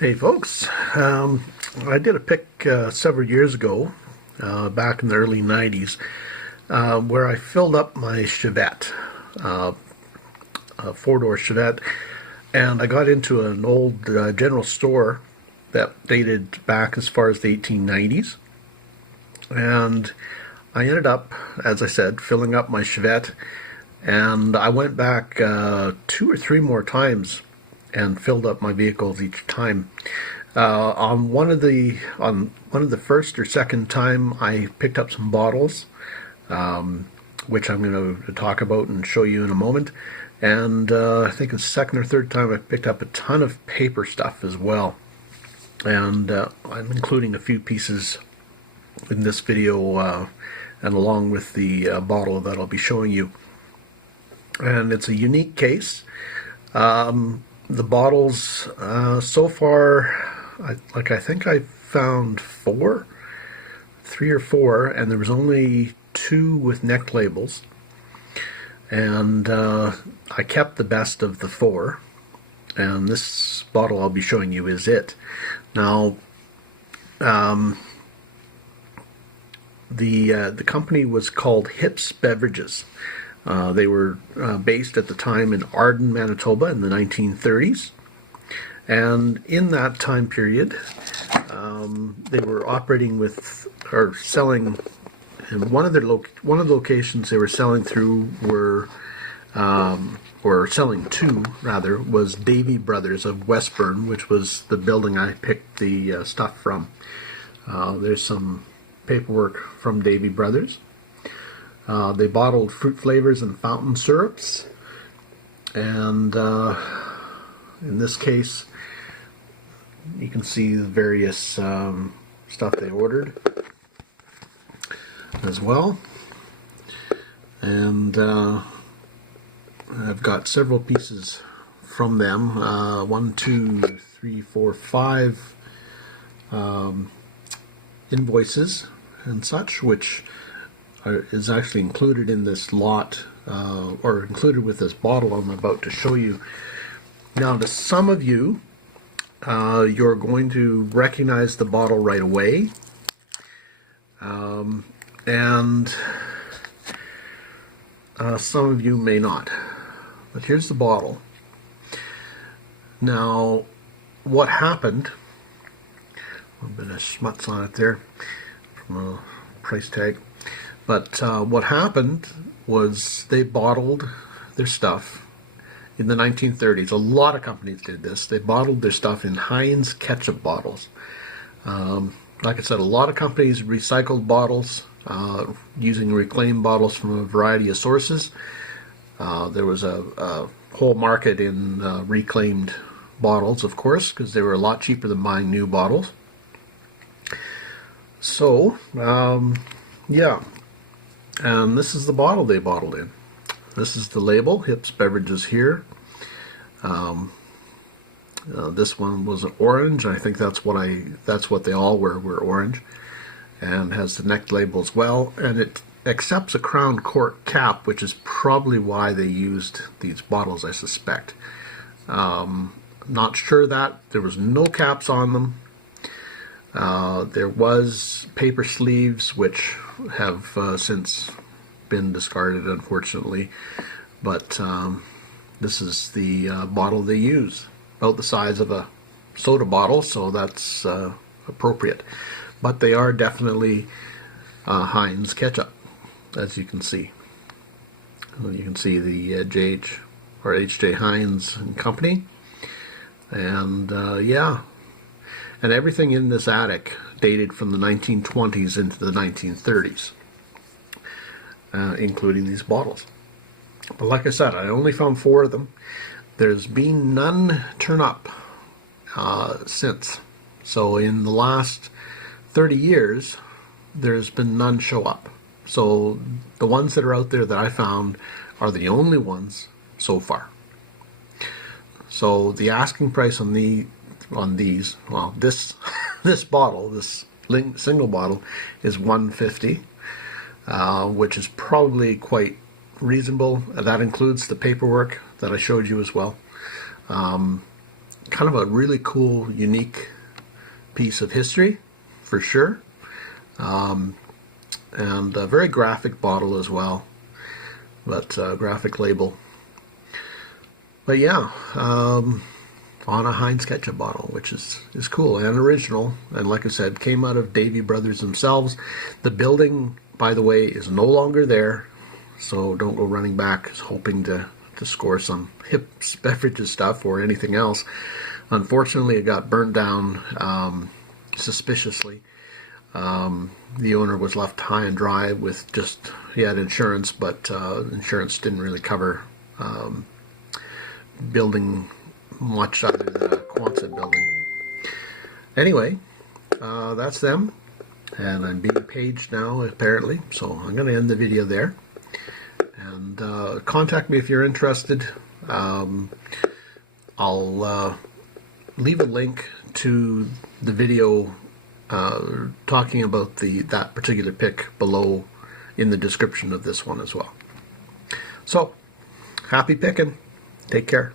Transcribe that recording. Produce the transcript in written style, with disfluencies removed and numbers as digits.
Hey folks, I did a pick several years ago, back in the early 90s, where I filled up my Chevette, a four-door Chevette, and I got into an old general store that dated back as far as the 1890s, and I ended up, as I said, filling up my Chevette, and I went back two or three more times and filled up my vehicles each time. On one of the first or second time, I picked up some bottles, which I'm going to talk about and show you in a moment. And I think the second or third time, I picked up a ton of paper stuff as well. And I'm including a few pieces in this video, and along with the bottle that I'll be showing you. And it's a unique case. The bottles, so far, I think I found three or four, and there was only two with neck labels. And I kept the best of the four, and this bottle I'll be showing you is it. Now, the company was called Beverages. They were based at the time in Arden, Manitoba in the 1930s. And in that time period, they were operating with, or selling, and one of the locations they were selling through were, or selling to rather, was Davy Brothers of Westburn, which was the building I picked the stuff from. There's some paperwork from Davy Brothers. They bottled fruit flavors and fountain syrups, and in this case you can see the various stuff they ordered as well. And I've got several pieces from them, 1, 2, 3, 4, 5 invoices and such, which is actually included in this lot, or included with this bottle I'm about to show you. Now, to some of you, you're going to recognize the bottle right away, and some of you may not. But here's the bottle. Now, what happened, a bit of schmutz on it there from a price tag. But what happened was they bottled their stuff in the 1930s. A lot of companies did this. They bottled their stuff in Heinz ketchup bottles. Like I said, a lot of companies recycled bottles, using reclaimed bottles from a variety of sources. There was a whole market in reclaimed bottles, of course, because they were a lot cheaper than buying new bottles. So, yeah. And this is the bottle they bottled in. This is the label, Hips Beverages here. This one was orange. I think that's what they all were orange, and has the neck label as well. And it accepts a crown cork cap, which is probably why they used these bottles, I suspect. Not sure that there was no caps on them. There was paper sleeves, which have since been discarded, unfortunately. But this is the bottle they use, about the size of a soda bottle, so that's appropriate. But they are definitely Heinz ketchup, as you can see. You can see the J.H. or H.J. Heinz and Company. And yeah. And everything in this attic dated from the 1920s into the 1930s, including these bottles. But like I said, I only found four of them. There's been none turn up since. So in the last 30 years, there's been none show up. So the ones that are out there that I found are the only ones so far. So the asking price on these, well, this bottle, this single bottle, is $150, which is probably quite reasonable. That includes the paperwork that I showed you as well. kind of a really cool, unique piece of history, for sure. And a very graphic bottle as well, but graphic label. But yeah, on a Heinz ketchup bottle, which is cool and original. And like I said, came out of Davy Brothers themselves. The building, by the way, is no longer there, so don't go running back hoping to score some hip beverages stuff or anything else. Unfortunately, it got burnt down suspiciously. The owner was left high and dry with he had insurance, but insurance didn't really cover building much other than a Quonset building. Anyway, that's them, and I'm being paged now apparently, so I'm going to end the video there. And contact me if you're interested. I'll leave a link to the video talking about that particular pick below in the description of this one as well. So, happy picking. Take care.